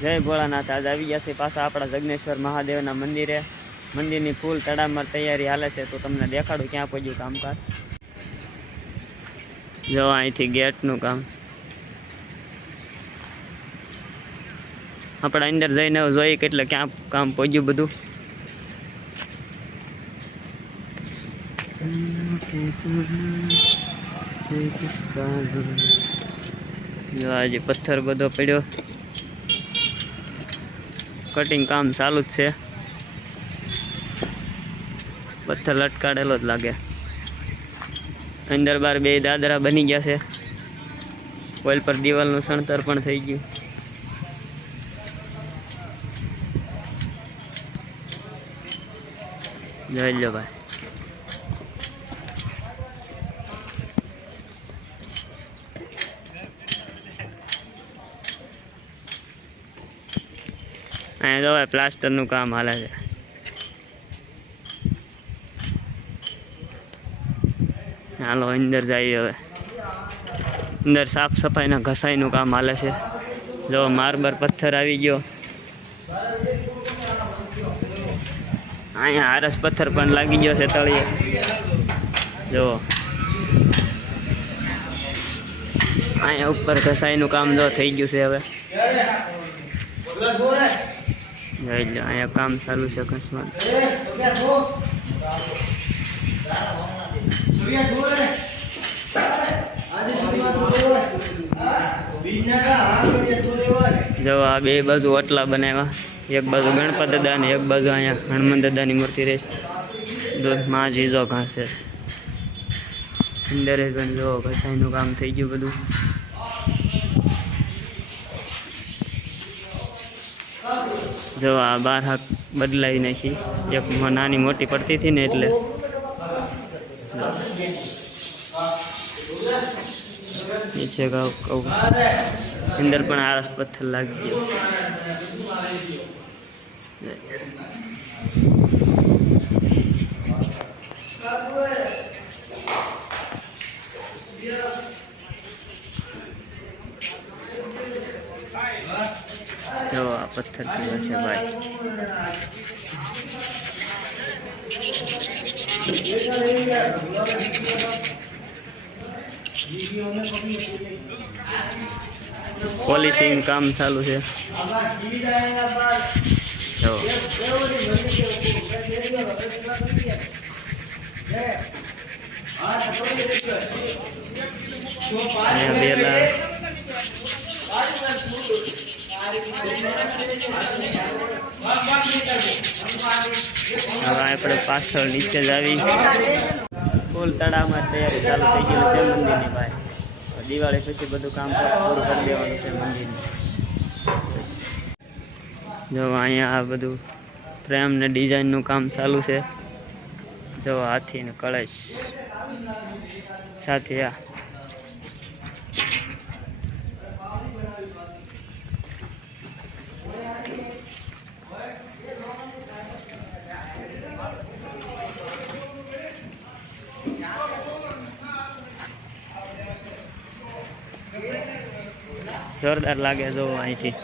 જય ભોળાનાથ. આજ આવી ગયા છે પાછા આપણા જગ્નેશ્વર મહાદેવના મંદિરે. મંદિરની ફૂલ તડામાર તૈયારી હાલે છે તો તમને દેખાડું ક્યાં પહોંચ્યું કામકાજ. જો અહીંથી ગેટનું કામ. આપણે અંદર જઈને જોઈએ કે એટલે ક્યાં કામ પહોંચ્યું બધું. જો આજે પથ્થર બધો પડ્યો. કટિંગ કામ ચાલુ જ છે. પથ્થર લટકાડેલો જ લાગે. અંદર બાર બે દાદરા બની ગયા છે. ઓઇલ પર દિવાલનું સણતર પણ થઈ ગયું. લો ભાઈ. અહીંયા તો હવે પ્લાસ્ટરનું કામ હાલે છે. હાલો, અંદર જઈએ હવે. અંદર સાફ સફાઈના ઘસાઈનું કામ હાલે છે. જો માર્બર પથ્થર આવી ગયો. અહીંયા આરસ પથ્થર પણ લાગી ગયો છે તળીએ જો. અહીંયા ઉપર ઘસાઈનું કામ જો થઈ ગયું છે હવે. જોઈ અહીંયા કામ ચાલુ છે ઘસવાનું. જો આ બે બાજુ ઓટલા બનાવ્યા. એક બાજુ ગણપત દાદા ને એક બાજુ અહીંયા હનુમાન દાદાની મૂર્તિ રહે છે. માં જીજો ઘાસે. અંદર પણ જો ઘસાઈનું કામ થઈ ગયું બધું. જો આ બાર હાક બદલાવી નાખી. એક નાની મોટી પડતી હતી ને એટલે. નીચે કહું કહું. અંદર પણ આરસ પથ્થર લાગી ગયો. જો આ પથ્થર કેવો છે ભાઈ. પોલિશિંગ કામ ચાલુ છે. જો. બેલા. હવે આપણે પાછળ નીચે જ આવી. ફૂલ તળાવમાં તૈયારી ચાલુ થઈ ગયું છે મંદિરની ભાઈ દિવાળી પછી બધું કામ પૂરું કરી દેવાનું છે મંદિરનું. જો અહીંયા આ બધું ફ્રેમ ને ડિઝાઇનનું કામ ચાલુ છે. જો હાથી ને કળશ. સાથે આ. જોરદાર લાગે જો અહીંથી.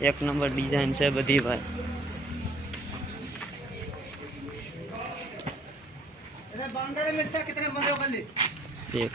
એક નંબર ડિઝાઇન છે બધી ભાઈ. એક.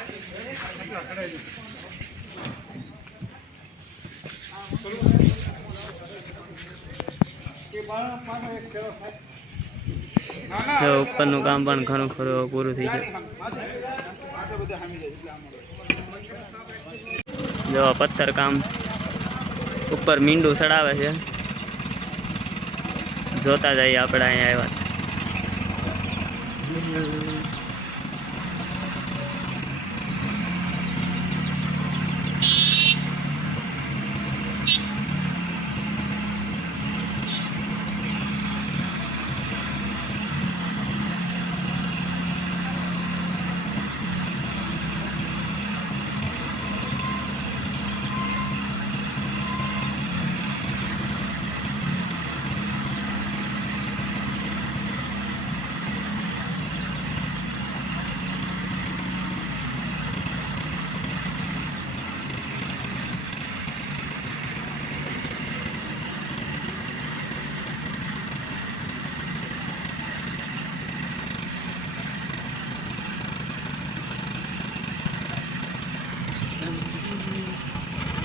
ઉપરનું કામ પણ ઘણું ખરું પૂરું થઈ ગયું જો પથ્થર કામ ઉપર મીંડું ચડાવે છે. જોતા જઈએ આપણે અહીંયા આવ્યા.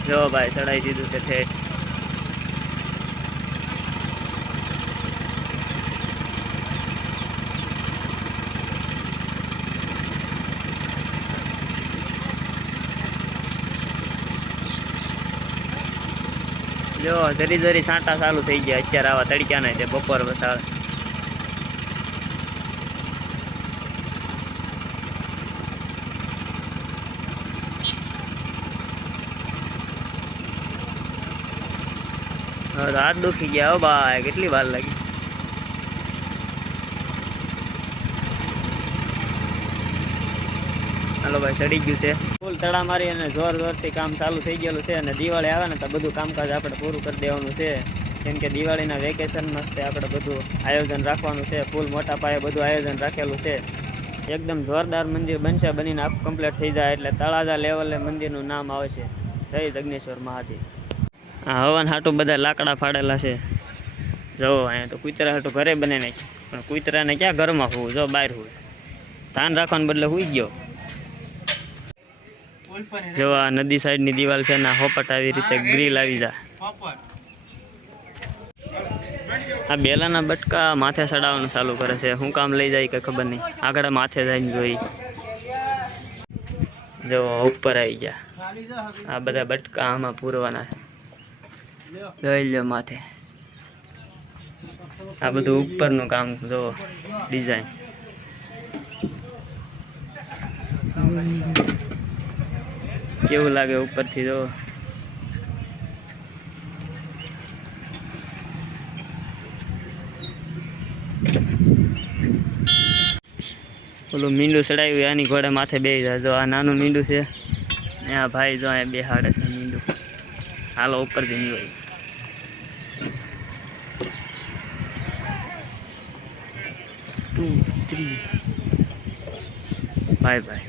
જો ભાઈ, ચડાઈ દીધું છે ઠેઠ. જો, જરી જરી સાંટા ચાલુ થઈ ગયા. અત્યારે આવા તડક્યા નહીં તે બપોર વસાળ હાથ દુખી ગયા હો, ભાઈ, કેટલી વાર લાગી. હાલો ભાઈ સડી ગયું છે. ફૂલ તડા મારી અને જોર જોરથી કામ ચાલુ થઈ ગયેલું છે અને દિવાળી આવે ને તો બધું કામકાજ આપણે પૂરું કરી દેવાનું છે. કેમ કે દિવાળીના વેકેશન તે આપણે બધું આયોજન રાખવાનું છે. ફૂલ મોટા પાયે બધું આયોજન રાખેલું છે. એકદમ જોરદાર મંદિર બનશે, બનીને આખું કમ્પ્લીટ થઈ જાય એટલે તળાજા લેવલે મંદિરનું નામ આવે છે. જય જગ્નેશ્વર મહાદેવ. હવન હાટું બધા લાકડા ફાડેલા છે. જો અહીંયા તો કૂતરા હાટું ઘરે બને નાખ્યું. પણ કૂતરાને ક્યાં ઘરમાં હોવું? જો બહાર હોય ધાન રાખવાને બદલે હોઈ ગયો. જો આ નદી સાઈડની દિવાલ છે ને હોપટ આવી રીતે ગ્રીલ આવી જા. આ બેલાના બટકા માથે ચડાવવાનું ચાલુ કરે છે. શું કામ લઈ જાય કે ખબર નહીં. આગળ માથે જઈને જોઈ. જો ઉપર આવી ગયા આ બધા બટકા આમાં પૂરવાના છે. જોઈ લો માથે. આ બધું ઉપરનું કામ જો ડિઝાઇન કેવું લાગે ઉપરથી જો ઓલું મીંડું ચડાવ્યું આની ઘોડે માથે બે જાય. જો આ નાનું મીંડું છે આ ભાઈ જો અહીંયા બેહાડે છે મીંડું. હાલો ઉપરથી જઈને ટુ થ્રી બાય બાય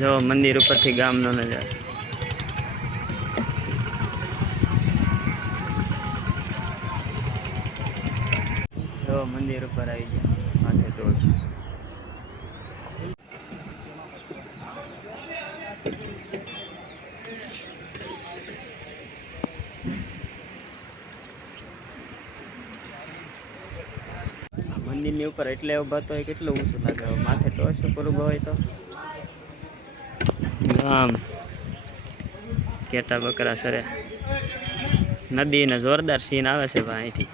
જો મંદિર ઉપરથી ગામનો નજારો. જો મંદિર ઉપર આવી ગયા. ટોળ મંદિરની ઉપર એટલે ઊભા તો કેટલું ઊંચું લાગે? માથે ટોચ ઉપર ઊભા હોય તો? આમ. કેટા બકરા સરે. નદી ને જોરદાર સીન આવે છે અહીંથી.